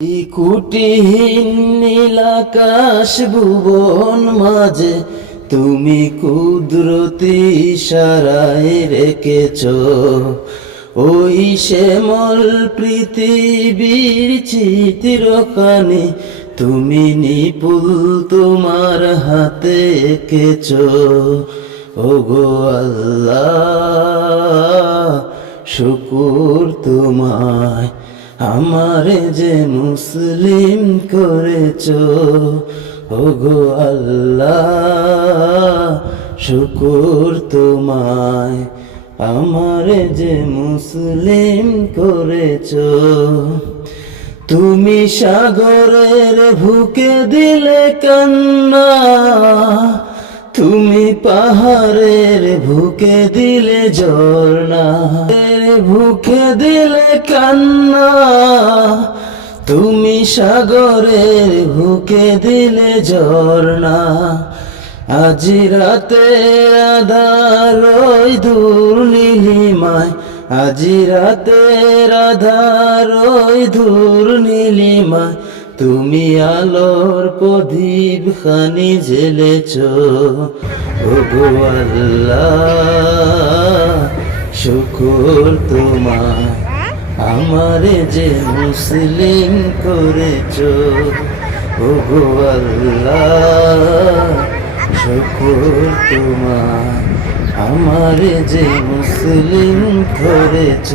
কুটিহীন নীল আকাশ ভুবন মাঝে তুমি কুদরতি ইশারায় রেখেছ ওই শ্যামল পৃথিবীর চিত্রখানি তুমি নিপুল তোমার হাতে এঁকেছ। ওগো আল্লাহ শুকুর তোমায় আমারে যে মুসলিম করেছ। ওগো আল্লাহ শুকুর তোমায় আমারে যে মুসলিম করেছ। তুমি সাগরের বুকে দিলে কান্না, তুমি পাহাড়ের বুকে দিলে ঝর্ণা, বুকে দিলে কান্না, তুমি সাগরের বুকে দিলে ঝর্ণা। আজি রাতে আধার ওই দূর নীলিমায়, আজি রাতে আধার ওই দূর নীলিমায় তুমি আলোর প্রদীপ খানি জ্বেলেছ। ওগো আল্লাহ শুকুর তোমায় আমারে যে মুসলিম করেছ। ওগো আল্লাহ শুকুর তোমায় আমারে যে মুসলিম করেছ।